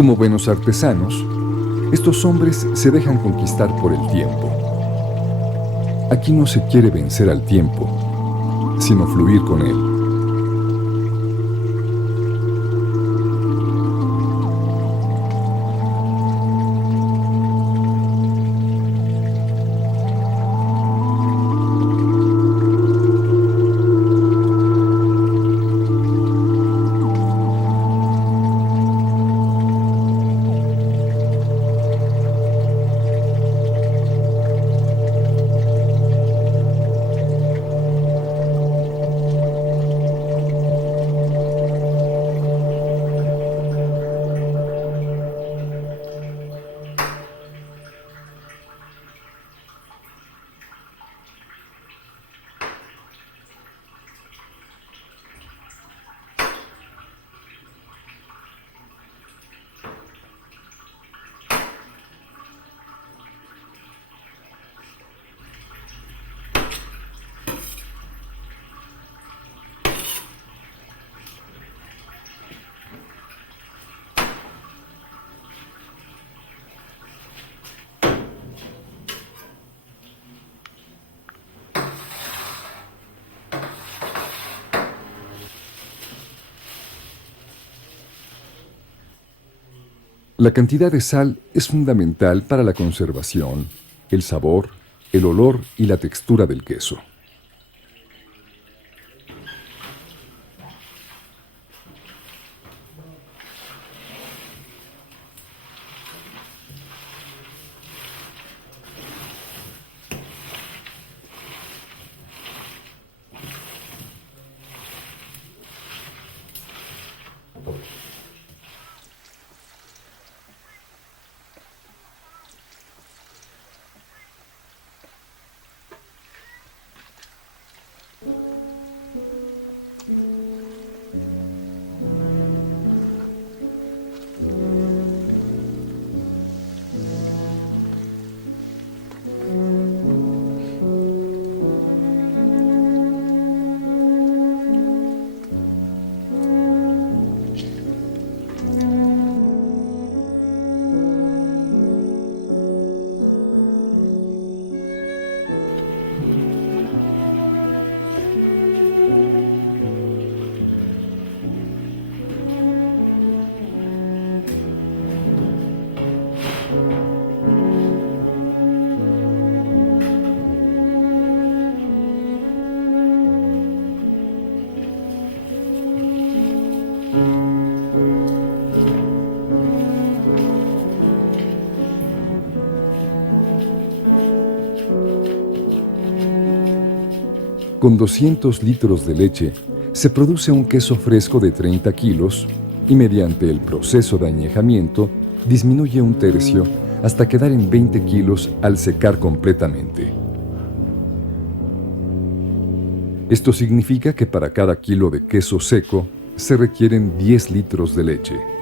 Como buenos artesanos, estos hombres se dejan conquistar por el tiempo. Aquí no se quiere vencer al tiempo, sino fluir con él. La cantidad de sal es fundamental para la conservación, el sabor, el olor y la textura del queso. Con 200 litros de leche se produce un queso fresco de 30 kilos y mediante el proceso de añejamiento disminuye un tercio hasta quedar en 20 kilos al secar completamente. Esto significa que para cada kilo de queso seco se requieren 10 litros de leche.